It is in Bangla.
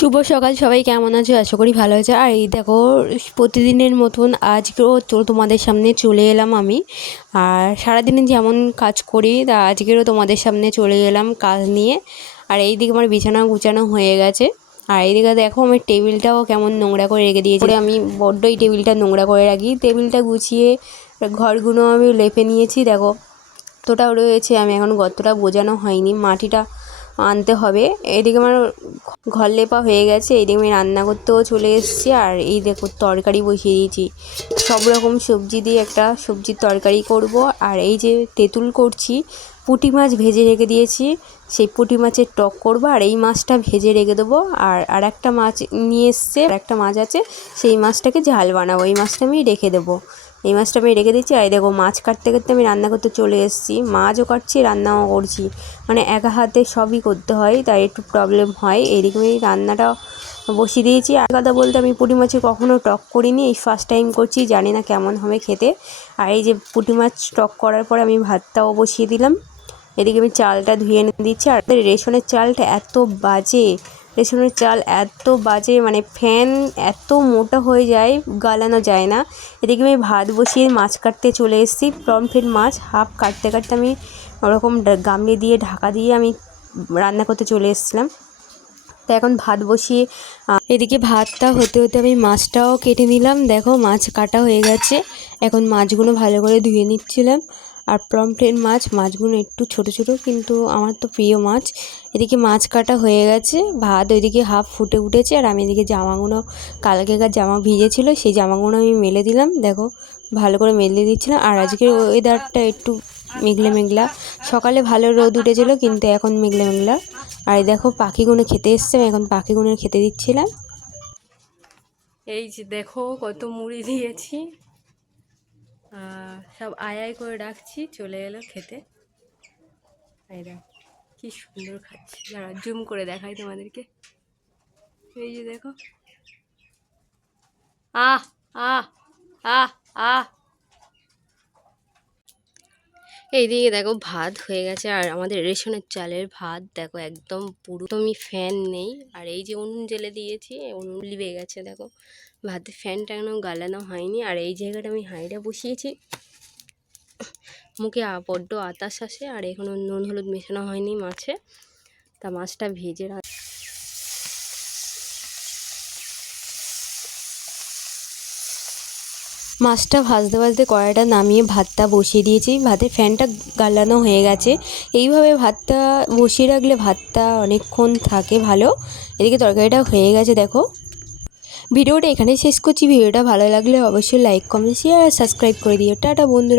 শুভ সকাল সবাই, কেমন আছো? আশা করি ভালো আছে। আর এই দেখো, প্রতিদিনের মতন আজকেও তোমাদের সামনে চলে এলাম আমি। আর সারাদিনে যেমন কাজ করি তা আজকেরও তোমাদের সামনে চলে এলাম কাজ নিয়ে। আর এইদিকে আমার বিছানা গুছানো হয়ে গেছে। আর এইদিকে দেখো, আমার টেবিলটাও কেমন নোংরা করে রেখে দিয়েছি। আমি বড্ডই টেবিলটা নোংরা করে রাখি। টেবিলটা গুছিয়ে ঘরগুলো আমি লেপে নিয়েছি। দেখো গর্তটাও রয়েছে, আমি এখন গর্তটা বোঝানো হয়নি, মাটিটা আনতে হবে। এদিকে আমার ঘর লেপা হয়ে গেছে, এইদিকে আমি রান্না করতেও চলে এসেছি। আর এই দেখো তরকারি বসিয়ে দিয়েছি, সব রকম সবজি দিয়ে একটা সবজির তরকারি করব। আর এই যে তেঁতুল করছি, পুঁটি মাছ ভেজে রেখে দিয়েছি, সেই পুঁটি মাছের টক করব। আর এই মাছটা ভেজে রেখে দেবো। আর একটা মাছ নিয়ে এসছে, আর একটা মাছ আছে, সেই মাছটাকে ঝাল বানাবো। এই মাছটা আমি রেখে দেবো, এই মাছটা আমি রেখে দিচ্ছি। আর দেখো মাছ কাটতে কাটতে আমি রান্না করতে চলে এসেছি, মাছও কাটছি রান্নাও করছি, মানে একা হাতে সবই করতে হয়, তাই একটু প্রবলেম হয়। এদিকে আমি রান্নাটা বসিয়ে দিয়েছি। আর কথা বলতে আমি পুঁটি মাছে কখনও টক করিনি, এই ফার্স্ট টাইম করছি, জানি না কেমন হবে খেতে। আর এই যে পুঁটি মাছ টক করার পরে আমি ভাতটাও বসিয়ে দিলাম। এদিকে আমি চালটা ধুয়ে এনে দিচ্ছি। আর রেশনের চালটা এত বাজে, রেশনের চাল এত বাজে, মানে ফ্যান এত মোটা হয়ে যায়, গালানো যায় না। এদিকে আমি ভাত বসিয়ে মাছ কাটতে চলে এসেছি। পমফ্রেট মাছ হাফ কাটতে কাটতে আমি ওরকম গামলি দিয়ে ঢাকা দিয়ে আমি রান্না করতে চলে এসেছিলাম। তো এখন ভাত বসিয়ে এদিকে ভাতটা হতে হতে আমি মাছটাও কেটে নিলাম। দেখো মাছ কাটা হয়ে গেছে, এখন মাছগুলো ভালো করে ধুয়ে নিচ্ছিলাম। আর পমফ্রেট মাছগুলো একটু ছোট ছোট, কিন্তু আমার তো প্রিয় মাছ। এদিকে মাছ কাটা হয়ে গেছে, ভাত ওইদিকে হাফ ফুটে উঠেছে। আর আমি এদিকে জামাগুলো, কালকেকার জামা ভিজেছিল, সেই জামাগুলো আমি মেলে দিলাম। দেখো ভালো করে মেলে দিচ্ছিলাম। আর আজকের ওয়েদারটা একটু মেঘলা মেঘলা, সকালে ভালো রোদ উঠেছিল, কিন্তু এখন মেঘলা মেঘলা। আর দেখো পাখিগুলো খেতে এসছে, আমি এখন পাখিগুলো খেতে দিচ্ছিলাম। এই যে দেখো কত মুড়ি দিয়েছি, সব আয় করে ডাকছি, চলে এলো খেতে। এই দেখো কি সুন্দর খাচ্ছি, যারা জুম করে দেখাই তোমাদেরকে। এই যে দেখো, আহ আহ আহ আহ এইদিকে দেখো ভাত হয়ে গেছে। আর আমাদের রেশনের চালের ভাত দেখো একদম পুরো, তুমি ফ্যান নেই। আর এই যে উনুন জেলে দিয়েছি, উনুন লিবে গেছে। দেখো ভাতে ফ্যানটা এখনো গালানো হয়নি। আর এই জায়গাটা আমি হাঁড়িটা বসিয়েছি, মুখে বড্ড আতাশ আসে। আর এখনো নুন হলুদ মেশানো হয়নি মাছে, তা মাছটা ভেজে মাছটা ভাজতে ভাজতে কড়াইটা নামিয়ে ভাতটা বসিয়ে দিয়েছি। ভাতের ফ্যানটা গালানো হয়ে গেছে। এইভাবে ভাতটা বসিয়ে রাখলে ভাতটা অনেকক্ষণ থাকে ভালো। এদিকে তরকারিটা হয়ে গেছে। দেখো ভিডিওটা এখানেই শেষ করছি। ভিডিওটা ভালো লাগলে অবশ্যই লাইক কমেন্ট শেয়ার আর সাবস্ক্রাইব করে দিও। টাটা বন্ধুরা।